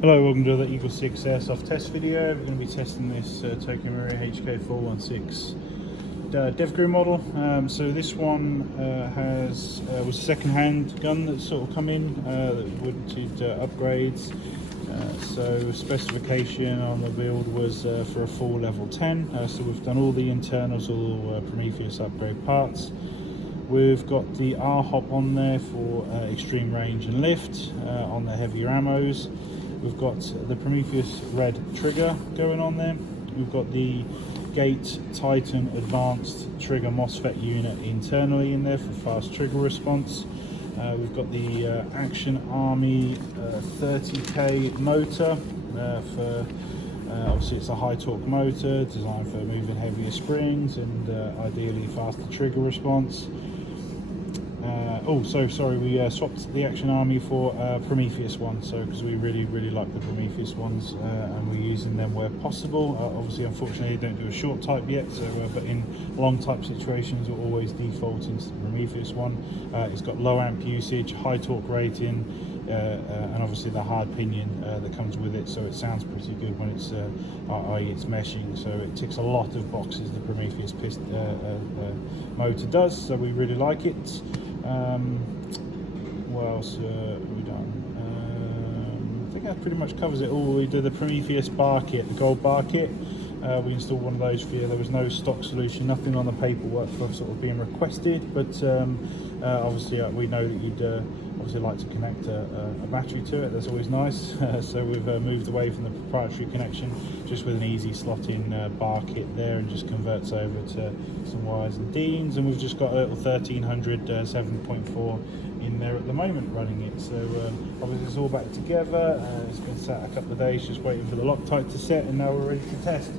Hello, welcome to the EagleSix Airsoft test video. We're going to be testing this Tokyo Marui HK416 Devgru model. So this one was a second-hand gun that's sort of come in that wanted upgrades. So specification on the build was for a full level 10. So we've done all the internals, all Prometheus upgrade parts. We've got the R-Hop on there for extreme range and lift on the heavier ammos. We've got the Prometheus red trigger going on there. We've got the Gate Titan advanced trigger MOSFET unit internally in there for fast trigger response. We've got the Action Army 30K motor for obviously it's a high torque motor designed for moving heavier springs and ideally faster trigger response. We swapped the Action Army for Prometheus one, so because we really like the Prometheus ones and we're using them where possible. Obviously, unfortunately, they don't do a short type yet, so but in long type situations, we're always defaulting to the Prometheus one. It's got low amp usage, high torque rating, and obviously the hard pinion that comes with it, so it sounds pretty good when it's i.e. it's meshing, so it ticks a lot of boxes the Prometheus Piston motor does, so we really like it. What else have we done? I think that pretty much covers it all. We did the Prometheus bar kit, the gold bar kit. We installed one of those for you. There was no stock solution, nothing on the paperwork for sort of being requested, but obviously we know that you'd obviously like to connect a battery to it. That's always nice. So we've moved away from the proprietary connection, just with an easy slot-in bar kit there, and just converts over to some wires and DINs. And we've just got a little 1300 7.4 in there at the moment running it. So obviously it's all back together. It's been sat a couple of days just waiting for the Loctite to set, and now we're ready to test.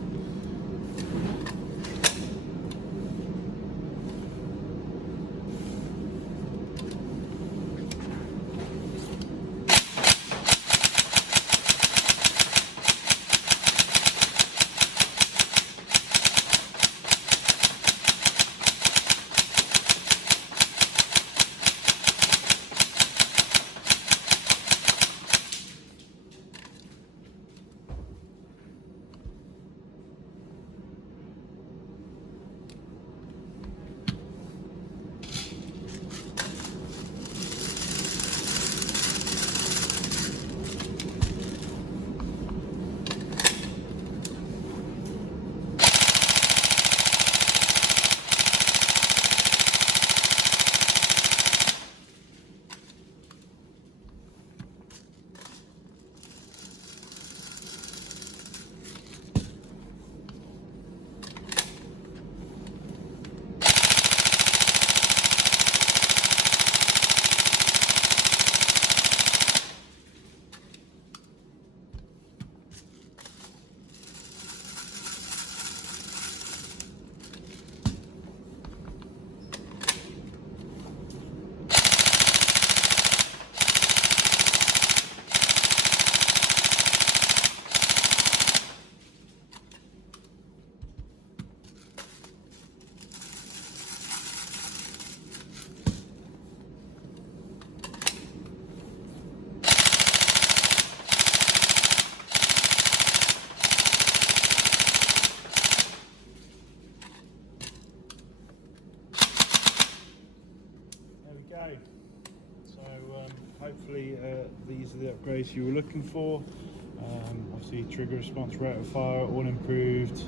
So hopefully these are the upgrades you were looking for. Obviously trigger response, rate of fire all improved.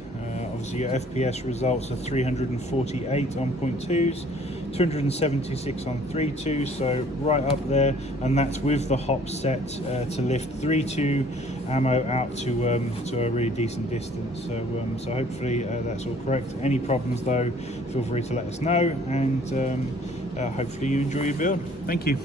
Obviously your FPS results are 348 on .2s, 276 on 3.2, so right up there, and that's with the hop set to lift 3.2 ammo out to a really decent distance. So hopefully that's all correct. Any problems though, feel free to let us know, and hopefully you enjoy your build. Thank you.